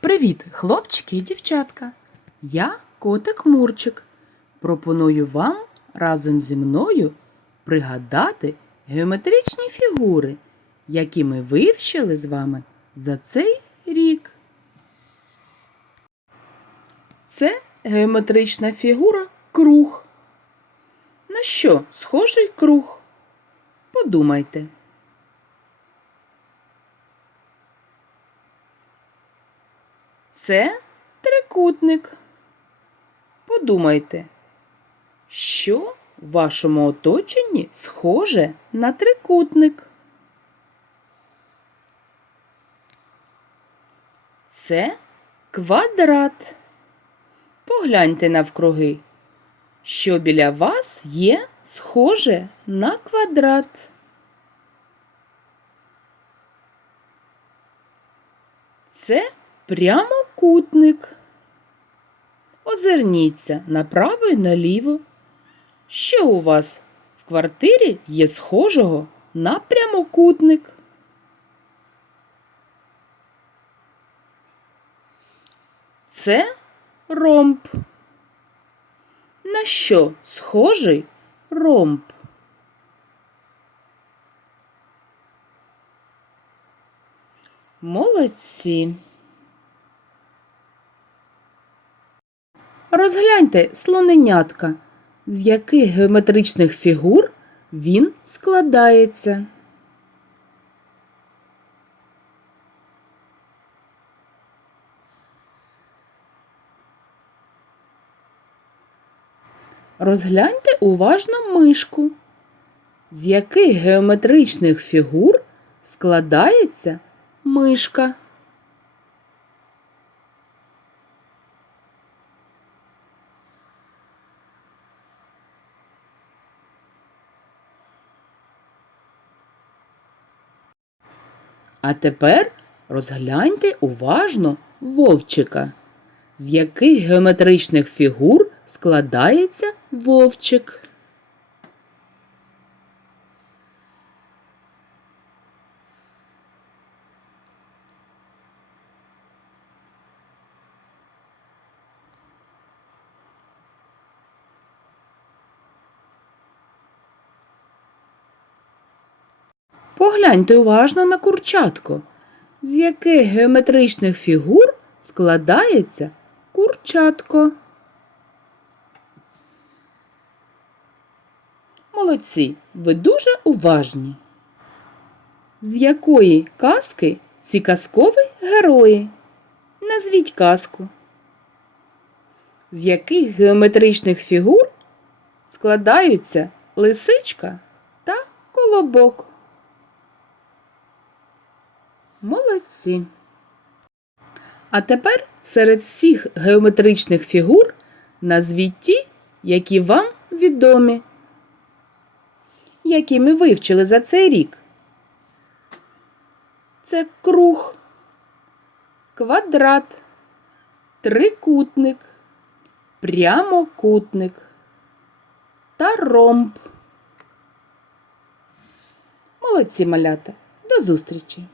Привіт, хлопчики і дівчатка! Я котик Мурчик. Пропоную вам разом зі мною пригадати геометричні фігури, які ми вивчили з вами за цей рік. Це геометрична фігура круг. На що схожий круг? Подумайте. Це трикутник. Подумайте, що в вашому оточенні схоже на трикутник? Це квадрат. Погляньте навкруги, що біля вас є схоже на квадрат. Це прямокутник. Озирніться направо і наліво. Що у вас в квартирі є схожого на прямокутник? Це ромб. На що схожий ромб? Молодці. Розгляньте слоненятка, з яких геометричних фігур він складається. Розгляньте уважно мишку, з яких геометричних фігур складається мишка. А тепер розгляньте уважно вовчика, з яких геометричних фігур складається вовчик. Погляньте уважно на курчатко, з яких геометричних фігур складається курчатко. Молодці, ви дуже уважні. З якої казки ці казкові герої? Назвіть казку. З яких геометричних фігур складаються лисичка та колобок? Молодці. А тепер серед всіх геометричних фігур назвіть ті, які вам відомі, які ми вивчили за цей рік. Це круг, квадрат, трикутник, прямокутник та ромб. Молодці малята. До зустрічі!